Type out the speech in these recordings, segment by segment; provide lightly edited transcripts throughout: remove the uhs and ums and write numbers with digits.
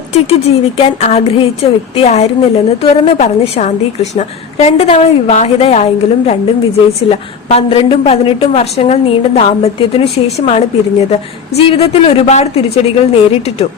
ഒറ്റയ്ക്ക് ജീവിക്കാൻ ആഗ്രഹിച്ച വ്യക്തിയായിരുന്നില്ലെന്ന് തുറന്നു പറഞ്ഞ ശാന്തി കൃഷ്ണ 2 തവണ വിവാഹിതയായെങ്കിലും രണ്ടും വിജയിച്ചില്ല. 12ഉം 18ഉം വർഷങ്ങൾ നീണ്ട ദാമ്പത്യത്തിനു ശേഷമാണ് പിരിഞ്ഞത്. ജീവിതത്തിൽ ഒരുപാട് തിരിച്ചടികൾ നേരിട്ടിട്ടു.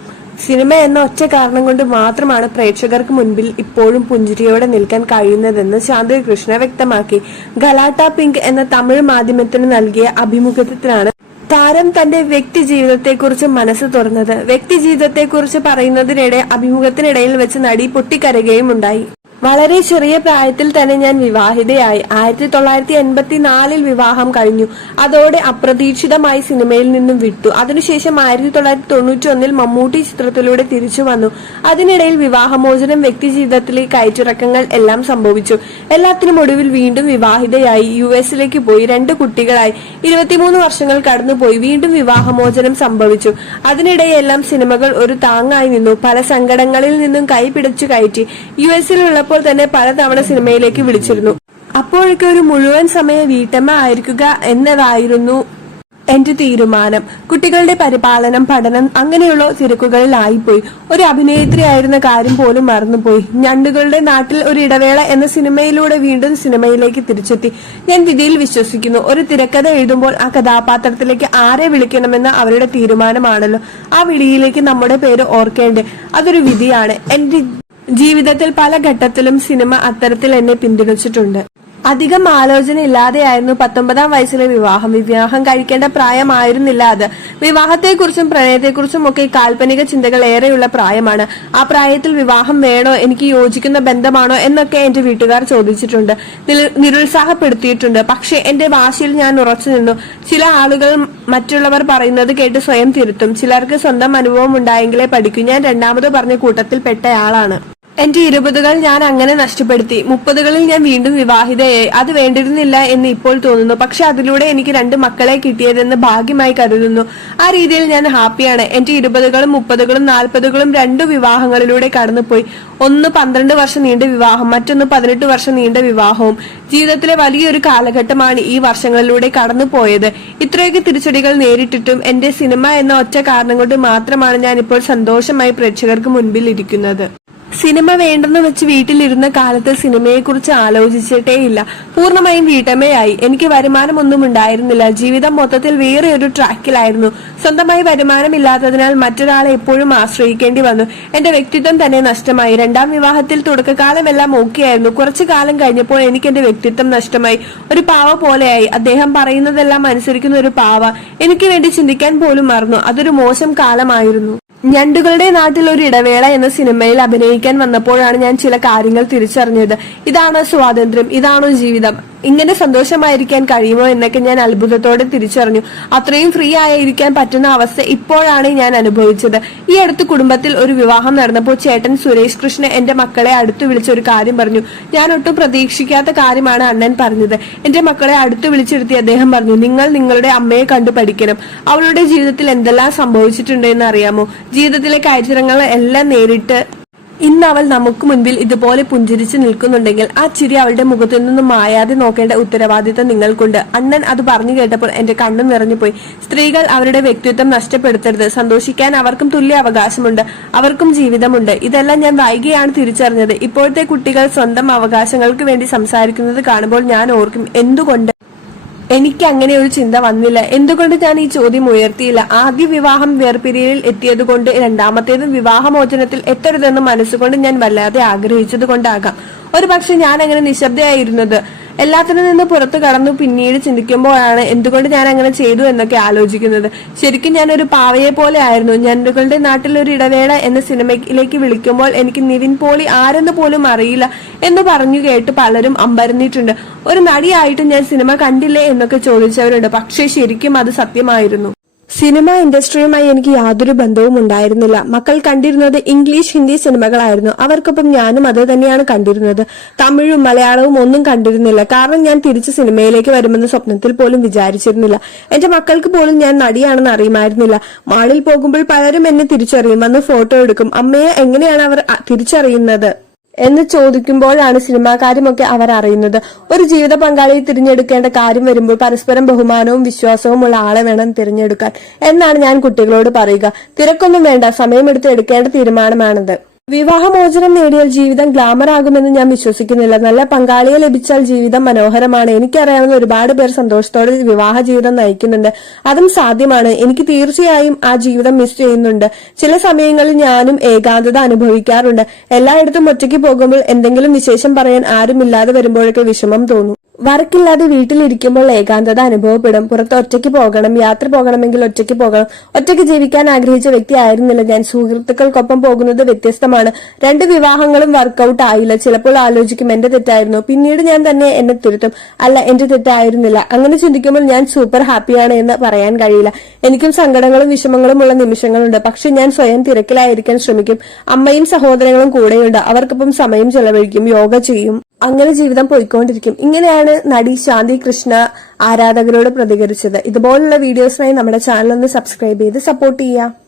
സിനിമ എന്ന ഒറ്റ കാരണം കൊണ്ട് മാത്രമാണ് പ്രേക്ഷകർക്ക് മുൻപിൽ ഇപ്പോഴും പുഞ്ചിരിയോടെ നിൽക്കാൻ കഴിയുന്നതെന്ന് ശാന്തി കൃഷ്ണ വ്യക്തമാക്കി. ഗലാട്ട പിങ്ക് എന്ന തമിഴ് മാധ്യമത്തിന് നൽകിയ അഭിമുഖത്തിലാണ് താരം തന്റെ വ്യക്തി ജീവിതത്തെക്കുറിച്ച് മനസ്സ് തുറന്നത്. വ്യക്തി ജീവിതത്തെക്കുറിച്ച് പറയുന്നതിനിടെ അഭിമുഖത്തിനിടയിൽ വെച്ച് നടി പൊട്ടിക്കരയുകയും ഉണ്ടായി. വളരെ ചെറിയ പ്രായത്തിൽ തന്നെ ഞാൻ വിവാഹിതയായി. 1984 വിവാഹം കഴിഞ്ഞു. അതോടെ അപ്രതീക്ഷിതമായി സിനിമയിൽ നിന്നും വിട്ടു. അതിനുശേഷം 1991 മമ്മൂട്ടി ചിത്രത്തിലൂടെ തിരിച്ചു വന്നു. അതിനിടയിൽ വിവാഹമോചനം, വ്യക്തി ജീവിതത്തിലെ കയറ്റിറക്കങ്ങൾ എല്ലാം സംഭവിച്ചു. എല്ലാത്തിനും ഒടുവിൽ വീണ്ടും വിവാഹിതയായി. US പോയി. 2 കുട്ടികളായി. 23 വർഷങ്ങൾ കടന്നുപോയി. വീണ്ടും വിവാഹമോചനം സംഭവിച്ചു. അതിനിടെയെല്ലാം സിനിമകൾ ഒരു താങ്ങായി നിന്നു. പല സങ്കടങ്ങളിൽ നിന്നും കൈപിടിച്ചു കയറ്റി. US തന്നെ പലതവണ സിനിമയിലേക്ക് വിളിച്ചിരുന്നു. അപ്പോഴൊക്കെ ഒരു മുഴുവൻ സമയ വീട്ടമ്മ ആയിരിക്കുക എന്നതായിരുന്നു എന്റെ തീരുമാനം. കുട്ടികളുടെ പരിപാലനം, പഠനം അങ്ങനെയുള്ള തിരക്കുകളിലായിപ്പോയി. ഒരു അഭിനേത്രിയായിരുന്ന കാര്യം പോലും മറന്നുപോയി. ഞണ്ടുകളുടെ നാട്ടിൽ ഒരു ഇടവേള എന്ന സിനിമയിലൂടെ വീണ്ടും സിനിമയിലേക്ക് തിരിച്ചെത്തി. ഞാൻ വിധിയിൽ വിശ്വസിക്കുന്നു. ഒരു തിരക്കഥ എഴുതുമ്പോൾ ആ കഥാപാത്രത്തിലേക്ക് ആരെ വിളിക്കണമെന്ന് അവരുടെ തീരുമാനമാണല്ലോ. ആ വിളിയിലേക്ക് നമ്മുടെ പേര് ഓർക്കേണ്ടേ? അതൊരു വിധിയാണ്. എന്റെ ജീവിതത്തിൽ പല ഘട്ടത്തിലും സിനിമ അത്തരത്തിൽ എന്നെ പിന്തുണച്ചിട്ടുണ്ട്. അധികം ആലോചന ഇല്ലാതെയായിരുന്നു 19-ാം വയസ്സിലെ വിവാഹം കഴിക്കേണ്ട പ്രായമായിരുന്നില്ല അത്. വിവാഹത്തെക്കുറിച്ചും പ്രണയത്തെക്കുറിച്ചും ഒക്കെ കാൽപ്പനിക ചിന്തകൾ ഏറെയുള്ള പ്രായമാണ്. ആ പ്രായത്തിൽ വിവാഹം വേണോ, എനിക്ക് യോജിക്കുന്ന ബന്ധമാണോ എന്നൊക്കെ എന്റെ വീട്ടുകാർ ചോദിച്ചിട്ടുണ്ട്, നിരുത്സാഹപ്പെടുത്തിയിട്ടുണ്ട്. പക്ഷെ എന്റെ വാശിയിൽ ഞാൻ ഉറച്ചു നിന്നു. ചില ആളുകൾ മറ്റുള്ളവർ പറയുന്നത് കേട്ട് സ്വയം തിരുത്തും. ചിലർക്ക് സ്വന്തം അനുഭവം ഉണ്ടായെങ്കിലേ പഠിക്കൂ. ഞാൻ രണ്ടാമത് പറഞ്ഞ കൂട്ടത്തിൽ പെട്ടയാളാണ്. എന്റെ 20കൾ ഞാൻ അങ്ങനെ നഷ്ടപ്പെടുത്തി. 30കളിൽ ഞാൻ വീണ്ടും വിവാഹിതയായി. അത് വേണ്ടിയിരുന്നില്ല എന്ന് ഇപ്പോൾ തോന്നുന്നു. പക്ഷെ അതിലൂടെ എനിക്ക് 2 മക്കളെ കിട്ടിയതെന്ന് ഭാഗ്യമായി കരുതുന്നു. ആ രീതിയിൽ ഞാൻ ഹാപ്പിയാണ്. എന്റെ 20കളും 30കളും 40കളും 2 വിവാഹങ്ങളിലൂടെ കടന്നുപോയി. ഒന്ന് 12 വർഷം നീണ്ട വിവാഹം, മറ്റൊന്ന് 18 വർഷം നീണ്ട വിവാഹവും. ജീവിതത്തിലെ വലിയൊരു കാലഘട്ടമാണ് ഈ വർഷങ്ങളിലൂടെ കടന്നുപോയത്. ഇത്രയൊക്കെ തിരിച്ചടികൾ നേരിട്ടിട്ടും എന്റെ സിനിമ എന്ന ഒറ്റ കാരണം കൊണ്ട് മാത്രമാണ് ഞാൻ ഇപ്പോൾ സന്തോഷമായി പ്രേക്ഷകർക്ക് മുൻപിൽ ഇരിക്കുന്നത്. സിനിമ വേണ്ടെന്ന് വെച്ച് വീട്ടിലിരുന്ന കാലത്ത് സിനിമയെക്കുറിച്ച് ആലോചിച്ചിട്ടേയില്ല. പൂർണ്ണമായും വീട്ടമ്മയായി. എനിക്ക് വരുമാനമൊന്നും ഉണ്ടായിരുന്നില്ല. ജീവിതം മൊത്തത്തിൽ വേറെ ഒരു ട്രാക്കിലായിരുന്നു. സ്വന്തമായി വരുമാനമില്ലാത്തതിനാൽ മറ്റൊരാളെ എപ്പോഴും ആശ്രയിക്കേണ്ടി വന്നു. എന്റെ വ്യക്തിത്വം തന്നെ നഷ്ടമായി. 2ാം വിവാഹത്തിൽ തുടക്കകാലമെല്ലാം ഓക്കെയായിരുന്നു. കുറച്ചു കാലം കഴിഞ്ഞപ്പോൾ എനിക്ക് എന്റെ വ്യക്തിത്വം നഷ്ടമായി. ഒരു പാവ പോലെയായി. അദ്ദേഹം പറയുന്നതെല്ലാം അനുസരിക്കുന്ന ഒരു പാവ. എനിക്ക് വേണ്ടി ചിന്തിക്കാൻ പോലും മറന്നു. അതൊരു മോശം കാലമായിരുന്നു. ഞണ്ടുകളുടെ നാട്ടിൽ ഒരു ഇടവേള എന്ന സിനിമയിൽ അഭിനയിക്കാൻ വന്നപ്പോഴാണ് ഞാൻ ചില കാര്യങ്ങൾ തിരിച്ചറിഞ്ഞത്. ഇതാണോ സ്വാതന്ത്ര്യം? ഇതാണോ ജീവിതം? ഇങ്ങനെ സന്തോഷമായിരിക്കാൻ കഴിയുമോ എന്നൊക്കെ ഞാൻ അത്ഭുതത്തോടെ തിരിച്ചറിഞ്ഞു. അത്രയും ഫ്രീ ആയിരിക്കാൻ പറ്റുന്ന അവസ്ഥ ഇപ്പോഴാണ് ഞാൻ അനുഭവിച്ചത്. ഈ അടുത്ത് കുടുംബത്തിൽ ഒരു വിവാഹം നടന്നപ്പോൾ ചേട്ടൻ സുരേഷ് കൃഷ്ണ എന്റെ മക്കളെ അടുത്ത് വിളിച്ചൊരു കാര്യം പറഞ്ഞു. ഞാൻ ഒട്ടും പ്രതീക്ഷിക്കാത്ത കാര്യമാണ് അണ്ണൻ പറഞ്ഞത്. എന്റെ മക്കളെ അടുത്ത് വിളിച്ചിരുത്തി അദ്ദേഹം പറഞ്ഞു, നിങ്ങൾ നിങ്ങളുടെ അമ്മയെ കണ്ടു പഠിക്കണം. അവളുടെ ജീവിതത്തിൽ എന്തെല്ലാം സംഭവിച്ചിട്ടുണ്ടെന്ന് അറിയാമോ? ജീവിതത്തിലെ കയറ്റിറങ്ങൾ എല്ലാം നേരിട്ട് ഇന്ന് അവൾ നമുക്ക് മുൻപിൽ ഇതുപോലെ പുഞ്ചിരിച്ചു നിൽക്കുന്നുണ്ടെങ്കിൽ ആ ചിരി അവളുടെ മുഖത്തു നിന്നും മായാതെ നോക്കേണ്ട ഉത്തരവാദിത്തം നിങ്ങൾക്കുണ്ട്. അണ്ണൻ അത് പറഞ്ഞു കേട്ടപ്പോൾ എന്റെ കണ്ണും നിറഞ്ഞുപോയി. സ്ത്രീകൾ അവരുടെ വ്യക്തിത്വം നഷ്ടപ്പെടുത്തരുത്. സന്തോഷിക്കാൻ അവർക്കും തുല്യ അവകാശമുണ്ട്. അവർക്കും ജീവിതമുണ്ട്. ഇതെല്ലാം ഞാൻ വൈകിയാണ് തിരിച്ചറിഞ്ഞത്. ഇപ്പോഴത്തെ കുട്ടികൾ സ്വന്തം അവകാശങ്ങൾക്ക് വേണ്ടി സംസാരിക്കുന്നത് കാണുമ്പോൾ ഞാൻ ഓർക്കും, എന്തുകൊണ്ട് എനിക്ക് അങ്ങനെ ഒരു ചിന്ത വന്നില്ല? എന്തുകൊണ്ട് ഞാൻ ഈ ചോദ്യം ഉയർത്തിയില്ല? ആദ്യ വിവാഹം വേർപിരിയലിൽ എത്തിയതുകൊണ്ട്, രണ്ടാമത്തേതും വിവാഹമോചനത്തിൽ എത്തരുതെന്ന് മനസ്സുകൊണ്ട് ഞാൻ വല്ലാതെ ആഗ്രഹിച്ചത് കൊണ്ടാകാം ഒരു പക്ഷെ ഞാൻ അങ്ങനെ നിശബ്ദയായിരുന്നത്. എല്ലാത്തിനും നിന്ന് പുറത്തു കടന്നു പിന്നീട് ചിന്തിക്കുമ്പോഴാണ് എന്തുകൊണ്ട് ഞാൻ അങ്ങനെ ചെയ്തു എന്നൊക്കെ ആലോചിക്കുന്നത്. ശരിക്കും ഞാൻ ഒരു പാവയെ പോലെ ആയിരുന്നു. ഞണ്ടുകളുടെ നാട്ടിൽ ഒരു ഇടവേള എന്ന സിനിമയിലേക്ക് വിളിക്കുമ്പോൾ എനിക്ക് നിവിൻ പോളി ആരെന്ന് പോലും അറിയില്ല എന്ന് പറഞ്ഞു കേട്ട് പലരും അമ്പരന്നിട്ടുണ്ട്. ഒരു നടിയായിട്ട് ഞാൻ സിനിമ കണ്ടില്ലേ എന്നൊക്കെ ചോദിച്ചവരുണ്ട്. പക്ഷേ ശരിക്കും അത് സത്യമായിരുന്നു. സിനിമ ഇൻഡസ്ട്രിയുമായി എനിക്ക് യാതൊരു ബന്ധവും ഉണ്ടായിരുന്നില്ല. മക്കൾ കണ്ടിരുന്നത് ഇംഗ്ലീഷ്, ഹിന്ദി സിനിമകളായിരുന്നു. അവർക്കൊപ്പം ഞാനും അത് തന്നെയാണ് കണ്ടിരുന്നത്. തമിഴും മലയാളവും ഒന്നും കണ്ടിരുന്നില്ല. കാരണം ഞാൻ തിരിച്ച് സിനിമയിലേക്ക് വരുമെന്ന് സ്വപ്നത്തിൽ പോലും വിചാരിച്ചിരുന്നില്ല. എന്റെ മക്കൾക്ക് പോലും ഞാൻ നടിയാണെന്ന് അറിയുമായിരുന്നില്ല. മാളിൽ പോകുമ്പോൾ പലരും എന്നെ തിരിച്ചറിയും, വന്ന് ഫോട്ടോ എടുക്കും. അമ്മയെ എങ്ങനെയാണ് അവർ തിരിച്ചറിയുന്നത്? എന്ന് ചോദിക്കുമ്പോഴാണ് സിനിമാക്കാരുമൊക്കെ അവർ അറിയുന്നത്. ഒരു ജീവിത പങ്കാളിയെ തിരഞ്ഞെടുക്കേണ്ട കാര്യം വരുമ്പോൾ പരസ്പരം ബഹുമാനവും വിശ്വാസവും ഉള്ള ആളെ വേണം തിരഞ്ഞെടുക്കാൻ എന്നാണ് ഞാൻ കുട്ടികളോട് പറയുക. തിരക്കൊന്നും വേണ്ട, സമയമെടുത്ത് എടുക്കേണ്ട തീരുമാനമാണത്. വിവാഹമോചനം നേടിയാൽ ജീവിതം ഗ്ലാമർ ആകുമെന്ന് ഞാൻ വിശ്വസിക്കുന്നില്ല. നല്ല പങ്കാളിയെ ലഭിച്ചാൽ ജീവിതം മനോഹരമാണ്. എനിക്കറിയാവുന്ന ഒരുപാട് പേർ സന്തോഷത്തോടെ വിവാഹ ജീവിതം നയിക്കുന്നുണ്ട്. അതും സാധ്യമാണ്. എനിക്ക് തീർച്ചയായും ആ ജീവിതം മിസ് ചെയ്യുന്നുണ്ട്. ചില സമയങ്ങളിൽ ഞാനും ഏകാന്തത അനുഭവിക്കാറുണ്ട്. എല്ലായിടത്തും ഒറ്റയ്ക്ക് പോകുമ്പോൾ എന്തെങ്കിലും വിശേഷം പറയാൻ ആരുമില്ലാതെ വരുമ്പോഴൊക്കെ വിഷമം തോന്നും. വർക്കില്ലാതെ വീട്ടിലിരിക്കുമ്പോൾ ഏകാന്തത അനുഭവപ്പെടും. പുറത്ത് ഒറ്റയ്ക്ക് പോകണം, യാത്ര പോകണമെങ്കിൽ ഒറ്റയ്ക്ക് പോകണം. ഒറ്റയ്ക്ക് ജീവിക്കാൻ ആഗ്രഹിച്ച വ്യക്തി ആയിരുന്നില്ല ഞാൻ. സുഹൃത്തുക്കൾക്കൊപ്പം പോകുന്നത് വ്യത്യസ്തമാണ്. 2 വിവാഹങ്ങളും വർക്കൗട്ട് ആയില്ല. ചിലപ്പോൾ ആലോചിക്കും എന്റെ തെറ്റായിരുന്നു. പിന്നീട് ഞാൻ തന്നെ എന്നെ തിരുത്തും, അല്ല എന്റെ തെറ്റായിരുന്നില്ല. അങ്ങനെ ചിന്തിക്കുമ്പോൾ ഞാൻ സൂപ്പർ ഹാപ്പിയാണ് എന്ന് പറയാൻ കഴിയില്ല. എനിക്കും സങ്കടങ്ങളും വിഷമങ്ങളും ഉള്ള നിമിഷങ്ങളുണ്ട്. പക്ഷെ ഞാൻ സ്വയം തിരക്കിലായിരിക്കാൻ ശ്രമിക്കും. അമ്മയും സഹോദരങ്ങളും കൂടെയുണ്ട്. അവർക്കൊപ്പം സമയം ചെലവഴിക്കും, യോഗ ചെയ്യും. അങ്ങനെ ജീവിതം പോയിക്കൊണ്ടിരിക്കും. ഇങ്ങനെയാണ് നടി ശാന്തി കൃഷ്ണ ആരാധകരോട് പ്രതികരിച്ചത്. ഇതുപോലുള്ള വീഡിയോസിനായി നമ്മുടെ ചാനൽ ഒന്ന് സബ്സ്ക്രൈബ് ചെയ്ത് സപ്പോർട്ട് ചെയ്യുക.